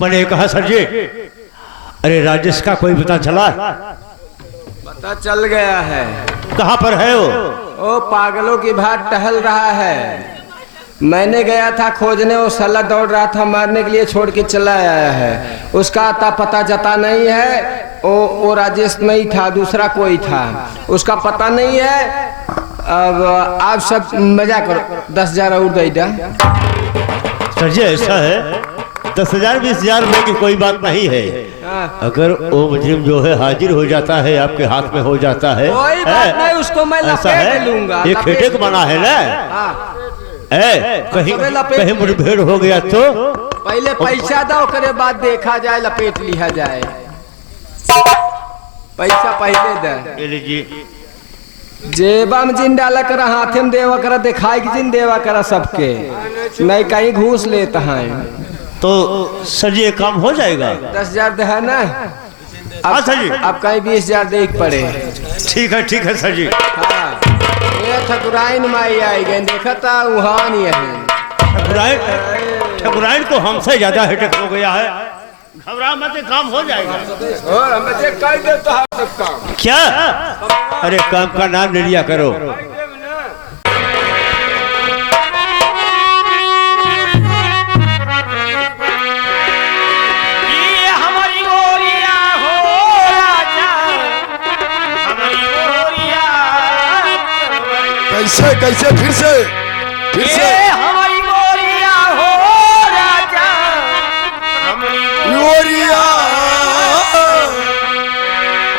मैंने कहा सर जी, अरे राजेश का कोई पता चला? पता चल गया है। कहाँ पर है वो? ओ पागलों की भांति टहल रहा है। मैंने गया था खोजने, वो साला दौड़ रहा था मारने के लिए, छोड़ के चला आया है। उसका आता पता जता नहीं है। वो राजेश नहीं था, दूसरा कोई था, उसका पता नहीं है। अब आप सब मजा करो, 10,000 और दे दा। सर जी ऐसा है, 10,000 20,000 रुपए की कोई बात नहीं है। अगर वो मुजरिम जो है हाजिर हो जाता है, आपके हाथ में हो जाता है, कोई बात नहीं, उसको मैं लपेट लूंगा। ये खेटे को बना है ना। कहीं मुठभेड़ हो गया तो पहले पैसा दो, करे बाद देखा जाए, लपेट लिया जाए। पैसा पहले दे। लीजिए। जेबा में जिन डाला कर, हाथे में देवा कर, दिखाई की जिन देवा कर सबके, नहीं कहीं घूस लेता है। तो सर जी ये काम हो जाएगा? 10,000 दे है ना। हाँ सर जी। अब कहीं 20,000 दे पड़े। ठीक है सर जी। हाँ, ये ठकुराइन माई आई गए, देखा था वहाँ नहीं है। ठकुराइन को हमसे ज्यादा हिटक हो गया है। घबरा मत, काम हो जाएगा। और मुझे कह देता है सब काम। क्या? अरे काम का नाम ले लिया करो। कैसे कैसे फिर से हमारी गोरिया हो राजा, गोरिया।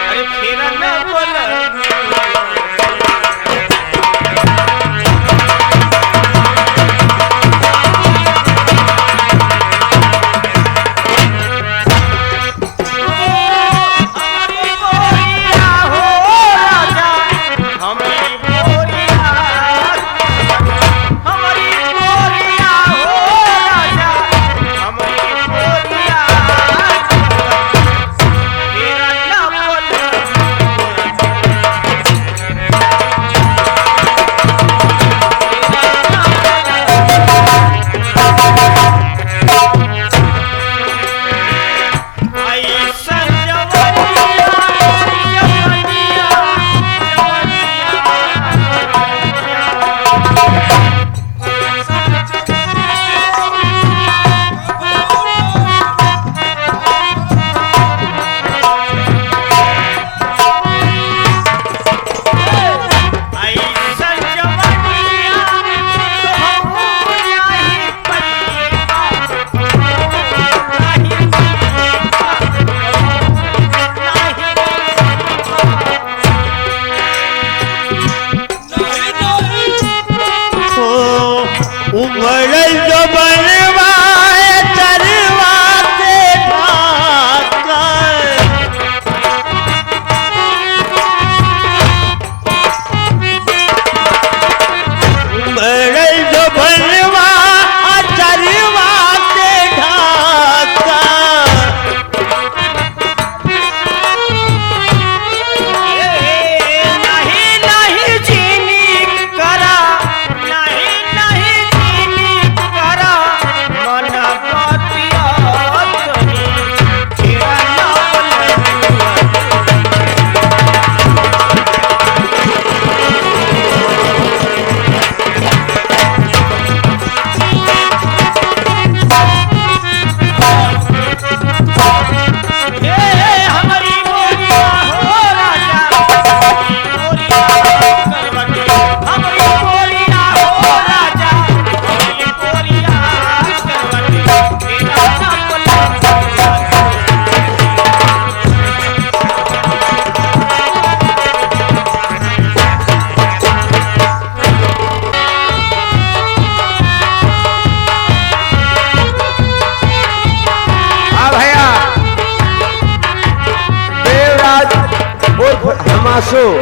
अरे फिर न बोल।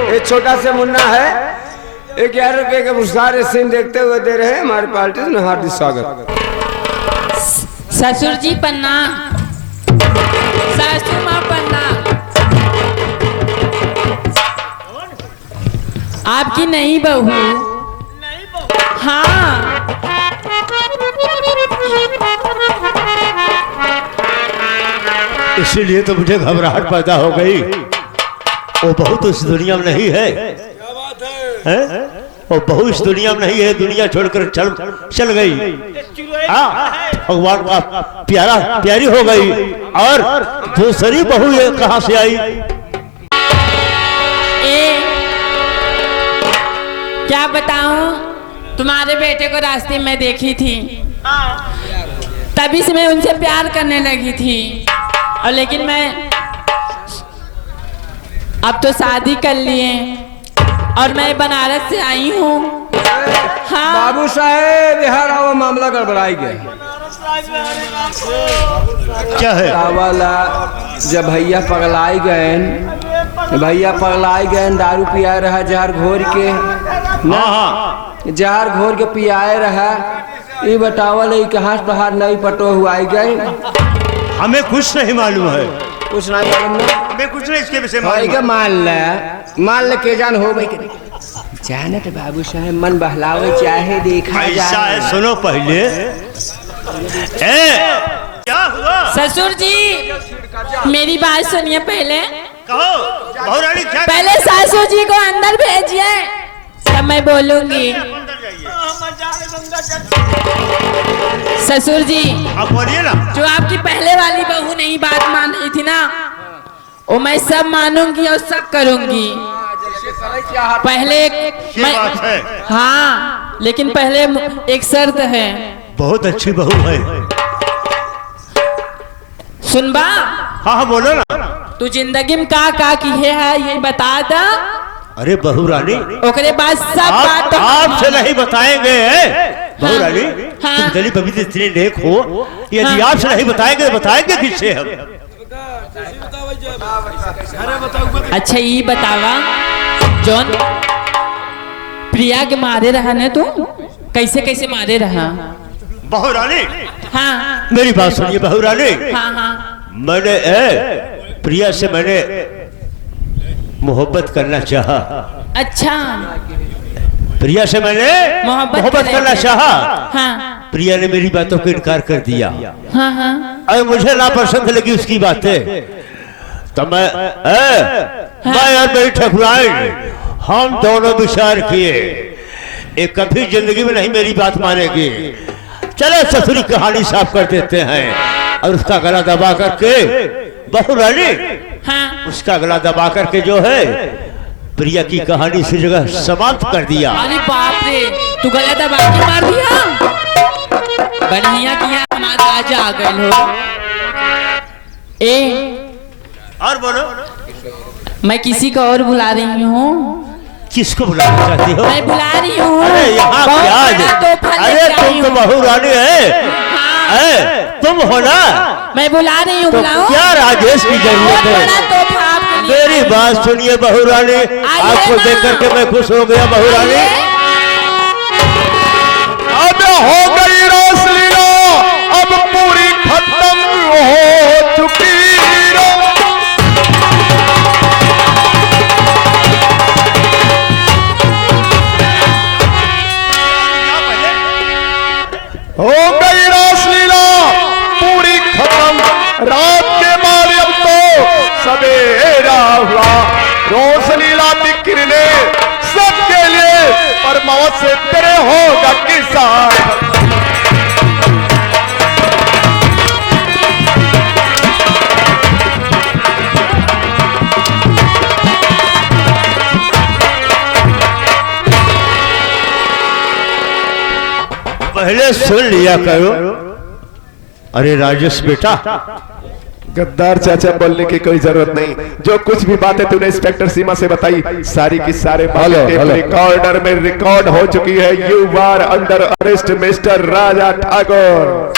एक छोटा से मुन्ना है, 11 रुपए के पुरस्कार सीन देखते हुए दे रहे हैं हमारी पार्टी में। हार्दिक स्वागत। ससुर जी प्रणाम। सासू माँ प्रणाम। आपकी नहीं बहू? हाँ। इसीलिए तो मुझे घबराहट पैदा हो गई। वो बहू तो इस दुनिया में नहीं है, हैं? वो बहू इस दुनिया में नहीं है, दुनिया छोड़कर चल गई। हाँ, भगवान का प्यारी हो गई। और दूसरी बहू ये कहाँ से आई? क्या बताऊं, तुम्हारे बेटे को रास्ते में देखी थी, तभी से मैं उनसे प्यार करने लगी थी। और लेकिन मैं अब तो शादी कर लिए और मैं बनारस से आई हूँ। हाँ बाबू साहेब, यहाँ आओ, मामला गड़बड़ाई गया। क्या है? वाला जब भैया पगलाई गए, दारू पिया रहा जार घोर के, जार घोर के पियाए रहा। ये बतावल कहाँ पहाड़ नहीं पटो हुआ गए। हमें कुछ नहीं मालूम है। कुछ नहीं मालूम ना? हमें कुछ नहीं इसके विषय में मान ले के जान हो भाई। जानत बाबू साहब, मन बहलावे चाहे देखा ऐसा है, सुनो पहले। क्या हुआ? ससुर जी मेरी बात सुनिए पहले। कहो बहुरानी, क्या? पहले ससुर जी को अंदर भेजिए, तब मैं बोलूंगी। ससुर जी आप बोलिए ना। जो आपकी पहले वाली बहू नहीं बात मान रही थी ना, वो मैं सब मानूंगी और सब करूंगी। पहले बात है। हाँ, लेकिन पहले एक शर्त है। बहुत अच्छी बहू है। सुनबा? हाँ बोलो ना। तू जिंदगी में का की है ये बता दा। अरे बहू रानी, ओकरे बाद सब बात आपसे नहीं बताएंगे। बहू रानी, हाँ। तुम दली पवित्र इतने नेक हो, यदि आपसे नहीं बताएंगे तो बताएंगे किससे हम? अच्छा ये बतावा, जॉन प्रिया के मारे रहा ने तू कैसे कैसे मारे रहा? बहू रानी, हाँ मेरी बात सुनिए बहू रानी। हाँ हाँ मैंने प्रिया से मैंने मोहब्बत करना चाहा। अच्छा, प्रिया से मैंने मोहब्बत करना चाहा। हाँ प्रिया ने मेरी बातों को इनकार कर दिया। हाँ हाँ और मुझे नापसंद लगी उसकी बातें। तो मैं और मेरी ठकुराइन, हम दोनों विचार किए, एक कभी जिंदगी में नहीं मेरी बात मानेगी। चले ससुरी कहानी साफ कर देते हैं। और उसका गला दबा करके, बहू रानी, हाँ। उसका गला दबा करके जो है प्रिया की कहानी इसी जगह समाप्त कर दिया। अरे बाप रे, तू गला दबा के मार दिया? बढ़िया किया, हमारा राजा आ गए हो। और बोलो। मैं किसी को और बुला रही हूँ। किसको बुलाना चाहती हो? मैं बुला रही हूँ। अरे यहाँ क्या? अरे तुम तो बहू रानी है, तुम हो ना? मैं बुला रही हूँ। तो क्या राजेश की जरूरत है? मेरी बात सुनिए बहू रानी, आपको देख करके मैं खुश हो गया बहू रानी। अब हो गई रासलीला, अब पूरी खत्म हो चुकी। हो गई रासलीला पूरी खत्म। रात के बाद अब तो सवेरा हुआ। रोशनी लाती किरणें सबके लिए, पर मौत से तेरे होगा किसान। पहले सुन लिया करो। अरे राजेश बेटा, गद्दार चाचा बोलने की कोई जरूरत नहीं। जो कुछ भी बातें तूने इंस्पेक्टर सीमा से बताई, सारी की सारे रिकॉर्डर में रिकॉर्ड हो चुकी है। You are under arrest mister Raja Thakur.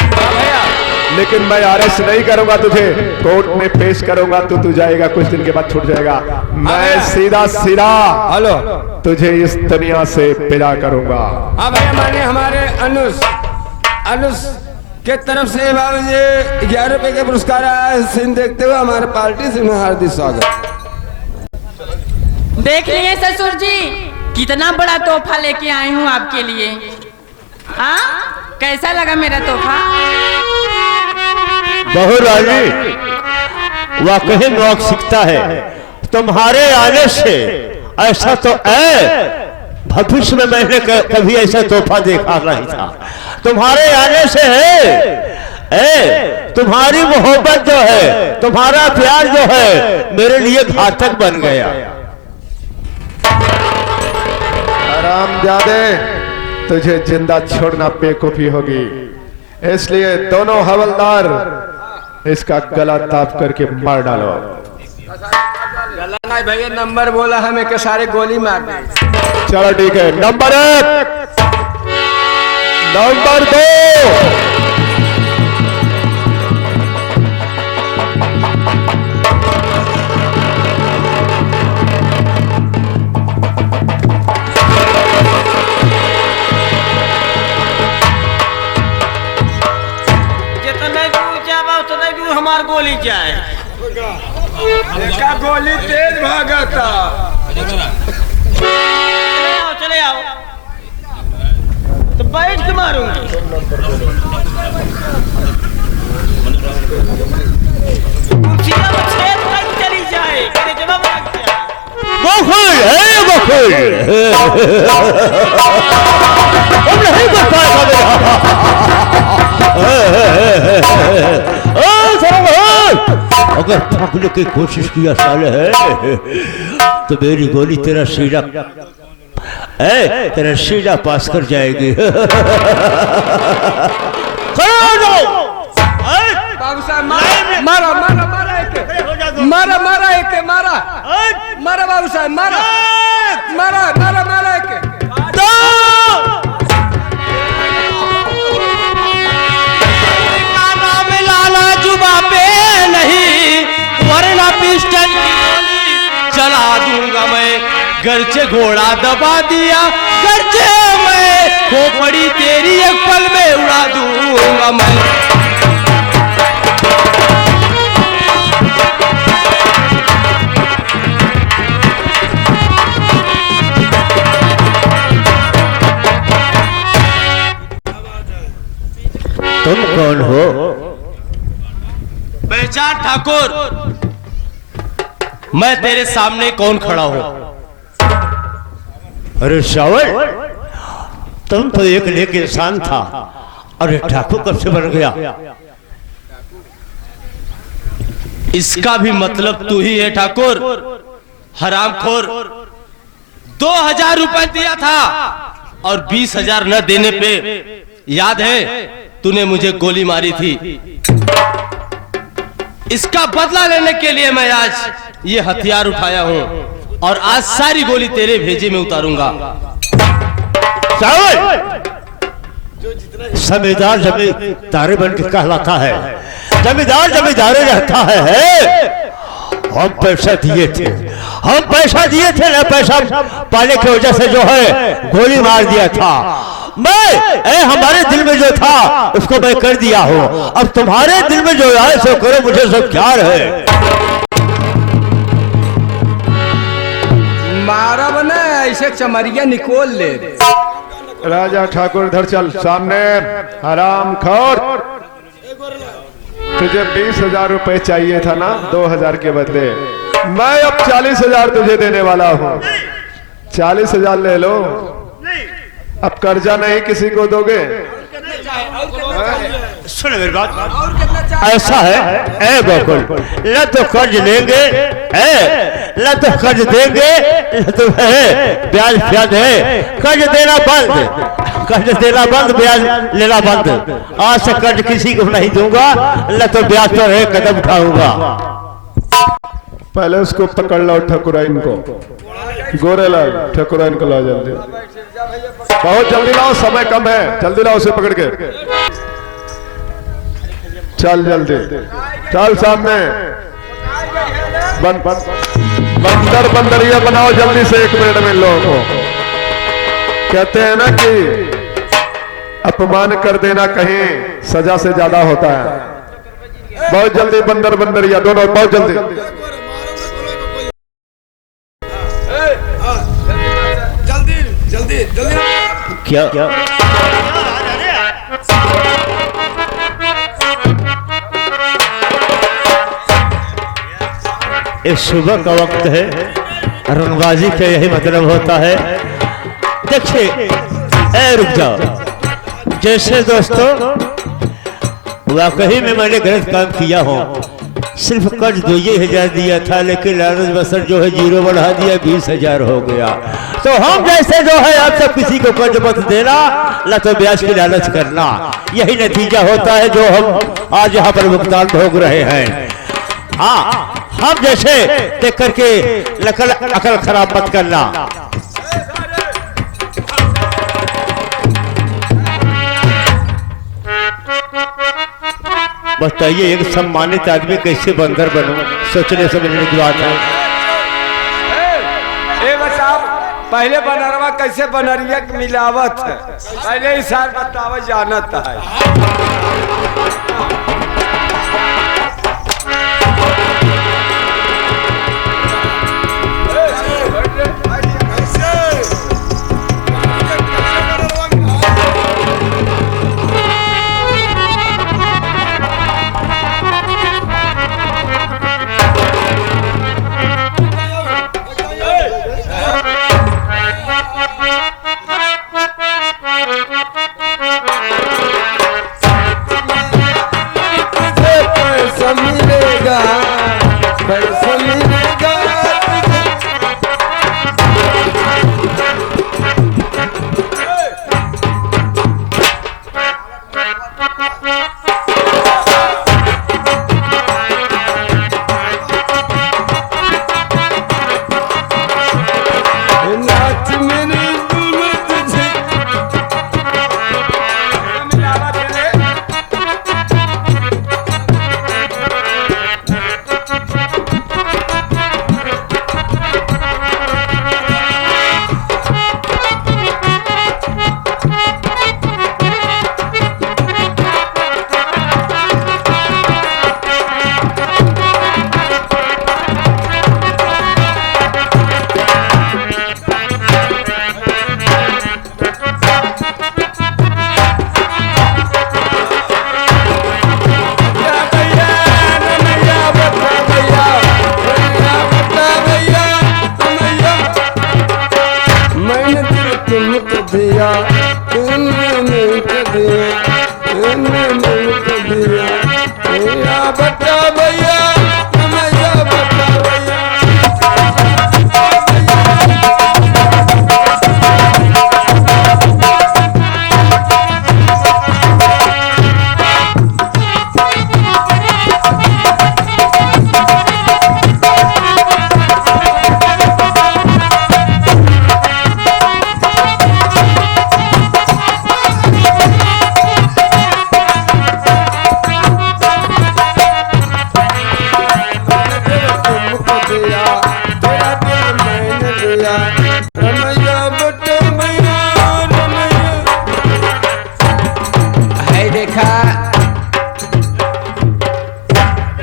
लेकिन मैं अरेस्ट नहीं करूंगा तुझे, कोर्ट में पेश करूंगा। तू जाएगा, कुछ दिन के बाद छूट जाएगा। मैं सीधा सीधा तुझे इस दुनिया से विदा करूंगा। हाँ भैया, माने हमारे अनुष के तरफ से बाबू जी 11 रुपए के पुरस्कार आया। सीन देखते हुए हमारे पार्टी से हार्दिक स्वागत। देख लिए ससुर जी, कितना बड़ा तोहफा लेके आई हूँ आपके लिए। हाँ, कैसा लगा मेरा तोहफा? बहू रानी, वाकई मौत सीखता है। तुम्हारे आने से ऐसा तो भविष्य में मैंने कभी ऐसा तोहफा देखा नहीं था। तुम्हारे आने से है तुम्हारी मोहब्बत जो है, तुम्हारा प्यार जो है मेरे लिए घातक बन गया। हरामजादे, तुझे जिंदा छोड़ना बेवकूफी होगी, इसलिए दोनों हवलदार इसका गला ताप करके मार डालो। गला नहीं भैया, नंबर बोला हमें के सारे गोली मार दे। चलो ठीक है, नंबर 1, नंबर 2। जितना दूर जाबा उतना दूर हमार गोली जाए। इसका गोली तेज भागा था। चले आओ तो बैठ के मारूंगी। कुर्सियां में छेद तक चली जाए, करे जवाब लग जाए। बखुल है बखुल, हम नहीं कर पाएगा। अगर भागने की कोशिश किया साले है तो मेरी गोली तेरा सीधा पास कर जाएगी। बाबू साहब मारा मारा मारा मारा एक मारा मारा एक मारा मारा बाबू साहब मारा मारा मारा मारा एक नाम लाला जुबा पे नहीं, वरना पिस्टल चला दूंगा मैं। गर्चे घोड़ा दबा दिया, गर्चे मैं खोपड़ी तेरी एक पल में उड़ा दूंगा मैं। तुम कौन हो? पहचान ठाकुर, मैं तेरे सामने कौन खड़ा हूं? अरे शावल, तुम तो एक नेक इंसान था, अरे ठाकुर कब से बन गया? इसका भी मतलब तू ही है ठाकुर, हरामखोर। 2000 रुपए दिया था और 20,000 न देने पे याद है तूने मुझे गोली मारी थी। इसका बदला लेने के लिए मैं आज ये हथियार उठाया हूं और आज सारी गोली तेरे भेजे में उतारूंगा। जमींदार जमींदारे बन के कहलाता है, जमींदार जमींदारे रहता है। हम पैसा दिए थे ना, पैसा पाने की वजह से जो है गोली मार दिया था। हमारे दिल में जो था उसको मैं कर दिया हूँ, अब तुम्हारे दिल में जो आए सो करो, मुझे सब प्यार है। मारा बना ऐसे चमरिया निकोल ले। राजा ठाकुर इधर चल, सामने। हरामखोर, तुझे 20,000 रुपए चाहिए था ना 2,000 के बदले। मैं अब 40,000 तुझे देने वाला हूँ। 40,000 ले लो, अब कर्जा नहीं किसी को दोगे। सुन मेरी बात, ऐसा है गोकुल, न तो कर्ज लेंगे, न तो कर्ज देंगे, न तो ब्याज है। कर्ज देना बंद, ब्याज लेना बंद। आज से कर्ज किसी को नहीं दूंगा, न तो ब्याज पर एक कदम उठाऊंगा। पहले उसको पकड़ लो ठकुराइन को, गोरेलाल ठकुराइन को ला जल्दी, बहुत जल्दी लाओ, समय कम है, जल्दी लाओ उसे पकड़ के। चल जल्दी चल, सामने बंदरिया बनाओ जल्दी से, 1 मिनट में लोगों को। कहते हैं ना कि अपमान कर देना कहीं सजा से ज्यादा होता है। बहुत जल्दी बंदरिया दोनों, बहुत जल्दी। क्या इस सुबह का वक्त है, रंगबाजी का यही मतलब होता है। देखिए, रुक जाओ। जैसे दोस्तों वाकई में मैंने गलत काम किया हूँ, सिर्फ कर्ज 2,000 दिया था, लेकिन लालच बसर जो है 0 बढ़ा दिया, 20,000 हो गया। तो हम जैसे जो है आप सब किसी को कर्ज मत देना, न तो ब्याज की लालच करना, यही नतीजा होता है जो हम आज यहाँ पर भुगतान भोग रहे हैं। हाँ, हम जैसे देख करके अकल खराब मत करना। बताइए, एक सम्मानित आदमी कैसे बंदर बनूं, सोचने समझने की बात है। बताओ पहले बनरवा कैसे बनरिया की मिलावट है, पहले ही साल बतावा जानत है।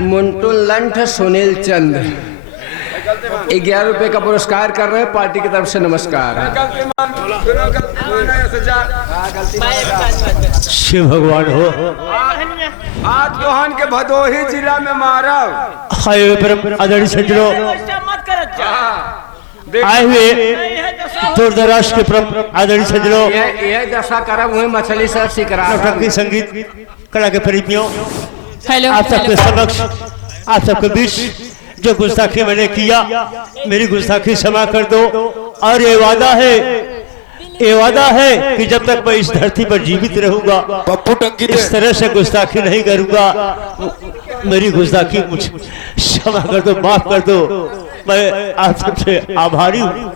मुंटू लंठ सुनील चंद 11 रुपए का पुरस्कार कर रहे हैं, पार्टी की तरफ से नमस्कार। शिव भगवान हो। आज दोहन के भदोही जिला में मारा हाईवे पर आदरणीय सज्जनों आए हुए दूर दराज के प्रमुख आदरणीय सज्जनों, यह दशा करब हुए मछली सर सिकरा नौटंकी संगीत कला के प्रेमियों, हेलो आप सबके समक्ष, आप सबके बीच जो गुस्ताखी मैंने किया, मेरी गुस्ताखी क्षमा कर दो। और ये वादा है कि जब तक मैं इस धरती पर जीवित रहूंगा इस तरह से गुस्ताखी नहीं करूंगा। मेरी गुस्ताखी मुझे क्षमा कर दो, माफ कर दो। मैं आप सबसे आभारी हूँ।